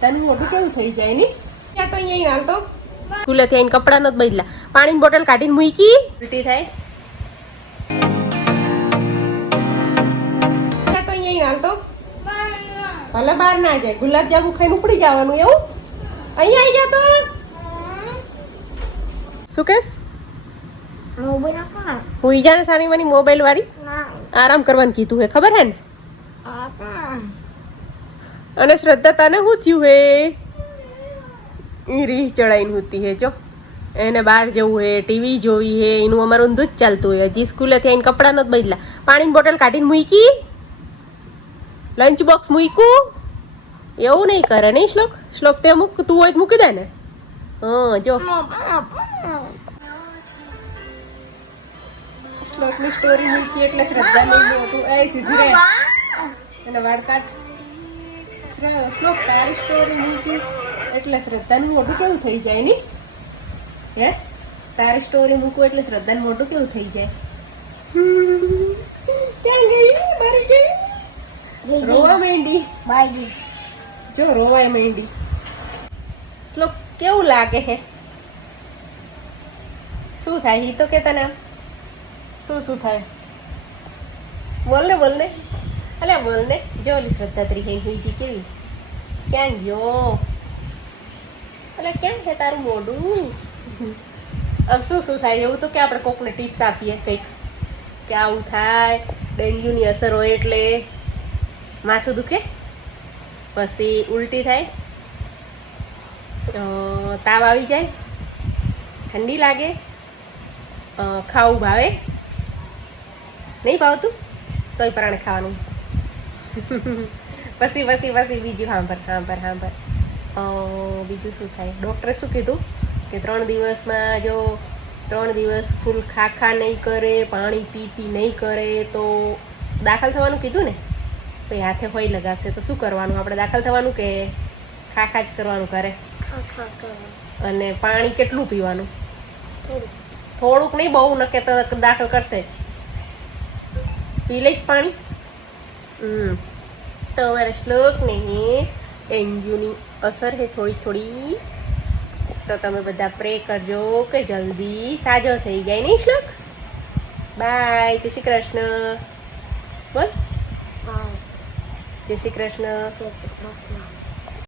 તને મોઢું કેવું થઈ જાય ની ત્યાં તો અહીંયા હાલ તો સ્કૂલેથી આવીને કપડાં નથી બદલા પાણીની બોટલ કાઢીને મૂકી ઉલટી થાય ત્યાં તો અહીંયા હાલ તો ભલે બહાર ના જાય ગુલાબજાંબુ ખાઈને ઉપડી જવાનું એવું અહીંયા આવી જા તો શું કેસ હુઈ જા ને સાની માની મોબાઈલ વાળી આરામ કરવાનું કીધું હે ખબર હે ને અને શ્રદ્ધા તને શું થયું હે ઈ રીહ ચડાઈને હોતી હે જો એને બહાર જવું હે ટીવી જોવી હે એનું અમારું ઊંધું જ ચાલતું હોય હજી સ્કૂલેથી આવીને કપડાં નથી બદલા પાણીની બોટલ કાઢીને મૂકી લંચ બોક્સ મૂક્યું એવું નહીં કરે નહીં શ્લોક શ્લોક તે મૂક તું હોય તો મૂકી દે ને હા જો શ્લોકની સ્ટોરી મૂકી એટલે શ્રદ્ધા નહીં હતું એ સીધી રહે અને વાળ કાઢ શ્લોક તારી સ્ટોરી મૂકી એટલે શ્રદ્ધાનું મોઢું કેવું થઈ જાય ની હે તારી સ્ટોરી મૂકું એટલે શ્રદ્ધાનું મોઢું કેવું થઈ જાય ક્યાં ગઈ મારી ગઈ રોવા માંડી બાજી જો રોવાય માંડી શ્લોક કેવું લાગે હે શું થાય ઈ તો કેતા ને આમ શું થાય બોલ ને અલ્યા બોલ ને જો ઓલી શ્રદ્ધા તરી હે હુઈજી કેવી ક્યાં ગયો અલ્યા કેમ છે તારું મોઢું આમ શું થાય એવું તો કે આપણે કોકને ટિપ્સ આપીએ કંઈક કે આવું થાય ડેન્ગ્યુની અસર હોય એટલે માથું દુખે પછી ઉલટી થાય તાવ આવી જાય ઠંડી લાગે ખાવું ભાવે નહીં ભાવતું તોય પરાણે ખાવાનું પછી બીજું સાંભળ બીજું શું થાય ડૉક્ટરે શું કીધું કે 3 દિવસમાં જો 3 દિવસ ફૂલ ખા નહીં કરે પાણી પી નહીં કરે તો દાખલ થવાનું કીધું ને તો એ હાથે હોય લગાવશે તો શું કરવાનું આપણે દાખલ થવાનું કે ખા જ કરવાનું કરે અને પાણી કેટલું પીવાનું થોડુંક નહીં બહુ નકે તો દાખલ કરશે જ પી લઈશ પાણી તો અમારા શ્લોકને ડેન્ગ્યુની અસર છે થોડી તો તમે બધા પ્રે કરજો કે જલ્દી સાજો થઈ જાય નહીં શ્લોક બાય જય શ્રી કૃષ્ણ બોલ જય શ્રી કૃષ્ણ